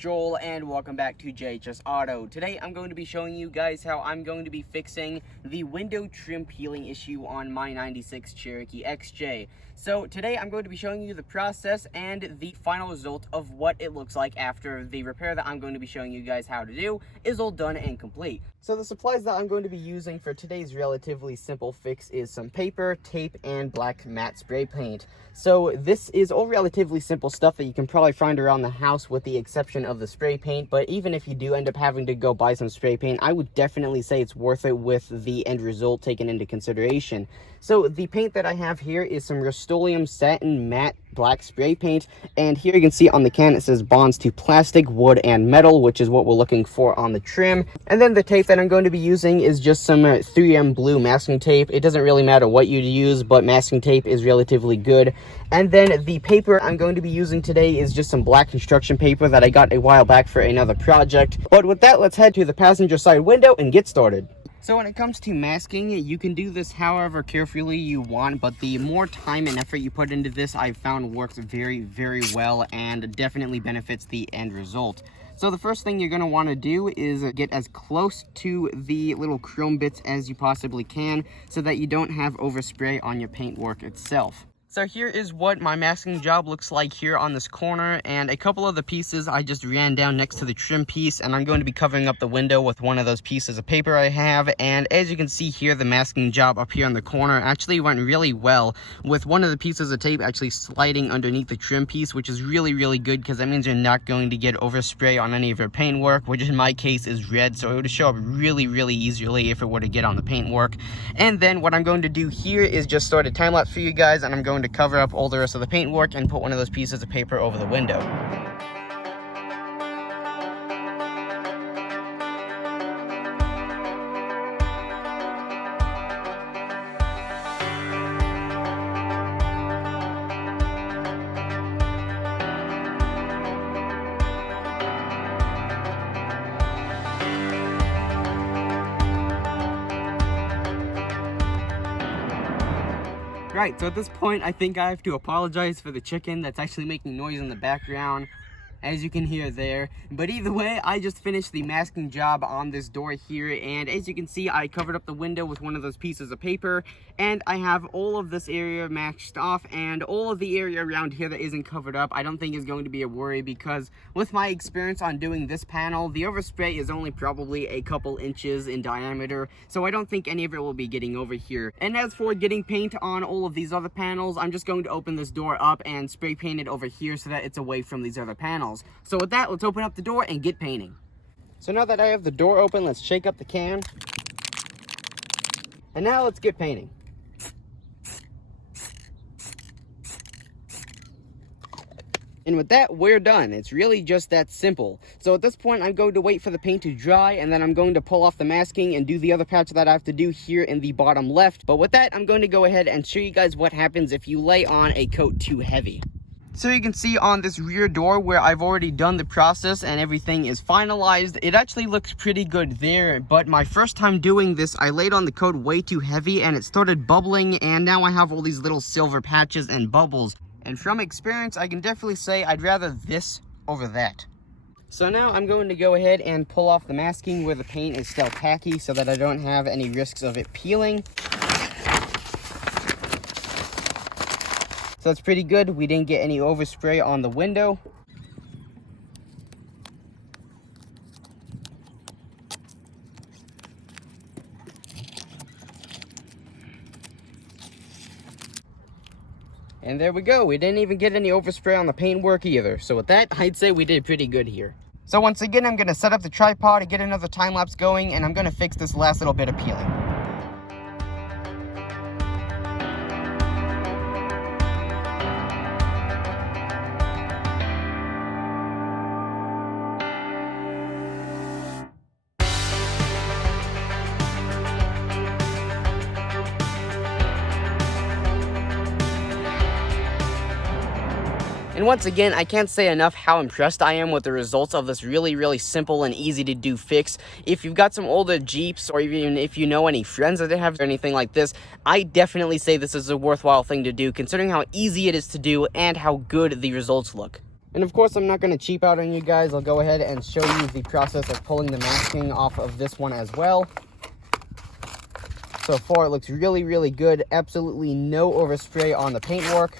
Joel and welcome back to JHS Auto. Today I'm going to be showing you guys how I'm going to be fixing the window trim peeling issue on my 96 Cherokee XJ. So today I'm going to be showing you the process and the final result of what it looks like after the repair that I'm going to be showing you guys how to do is all done and complete. So the supplies that I'm going to be using for today's relatively simple fix is some paper, tape, and black matte spray paint. So this is all relatively simple stuff that you can probably find around the house with the exception of the spray paint, but even if you do end up having to go buy some spray paint, I would definitely say it's worth it with the end result taken into consideration. So the paint that I have here is some Rust-Oleum Satin Matte Black Spray Paint, and here you can see on the can it says bonds to plastic, wood, and metal, which is what we're looking for on the trim. And then the tape that I'm going to be using is just some 3M blue masking tape. It doesn't really matter what you use, but masking tape is relatively good. And then the paper I'm going to be using today is just some black construction paper that I got a while back for another project. But with that, let's head to the passenger side window and get started. So when it comes to masking, you can do this however carefully you want, but the more time and effort you put into this, I've found works very, very well and definitely benefits the end result. So the first thing you're going to want to do is get as close to the little chrome bits as you possibly can so that you don't have overspray on your paintwork itself. So here is what my masking job looks like here on this corner, and a couple of the pieces I just ran down next to the trim piece, and I'm going to be covering up the window with one of those pieces of paper I have. And as you can see here, the masking job up here on the corner actually went really well with one of the pieces of tape actually sliding underneath the trim piece, which is really, really good because that means you're not going to get overspray on any of your paintwork, which in my case is red, so it would show up really, really easily if it were to get on the paintwork. And then what I'm going to do here is just start a time lapse for you guys, and I'm going to cover up all the rest of the paintwork and put one of those pieces of paper over the window. Right, so at this point, I think I have to apologize for the chicken that's actually making noise in the background, as you can hear there. But either way, I just finished the masking job on this door here, and as you can see, I covered up the window with one of those pieces of paper, and I have all of this area matched off, and all of the area around here that isn't covered up, I don't think is going to be a worry, because with my experience on doing this panel, the overspray is only probably a couple inches in diameter, so I don't think any of it will be getting over here. And as for getting paint on all of these other panels, I'm just going to open this door up and spray paint it over here so that it's away from these other panels. So with that, let's open up the door and get painting. So now that I have the door open, let's shake up the can. And now let's get painting. And with that, we're done. It's really just that simple. So at this point, I'm going to wait for the paint to dry, and then I'm going to pull off the masking and do the other patch that I have to do here in the bottom left. But with that, I'm going to go ahead and show you guys what happens if you lay on a coat too heavy. So you can see on this rear door where I've already done the process and everything is finalized, it actually looks pretty good there. But my first time doing this, I laid on the coat way too heavy and it started bubbling, and now I have all these little silver patches and bubbles. And from experience, I can definitely say I'd rather this over that. So now I'm going to go ahead and pull off the masking where the paint is still tacky so that I don't have any risks of it peeling. So that's pretty good. We didn't get any overspray on the window. And there we go. We didn't even get any overspray on the paintwork either. So with that, I'd say we did pretty good here. So once again, I'm going to set up the tripod and get another time lapse going, and I'm going to fix this last little bit of peeling. And once again, I can't say enough how impressed I am with the results of this really, really simple and easy to do fix. If you've got some older Jeeps, or even if you know any friends that have anything like this, I definitely say this is a worthwhile thing to do, considering how easy it is to do and how good the results look. And of course, I'm not going to cheap out on you guys. I'll go ahead and show you the process of pulling the masking off of this one as well. So far, it looks really, really good. Absolutely no overspray on the paintwork.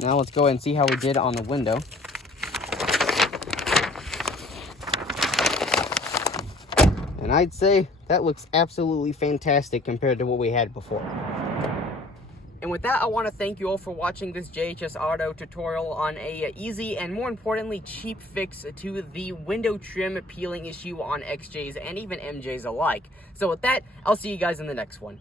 Now let's go ahead and see how we did on the window. And I'd say that looks absolutely fantastic compared to what we had before. And with that, I want to thank you all for watching this JHS Auto tutorial on a easy and, more importantly, cheap fix to the window trim peeling issue on XJs and even MJs alike. So with that, I'll see you guys in the next one.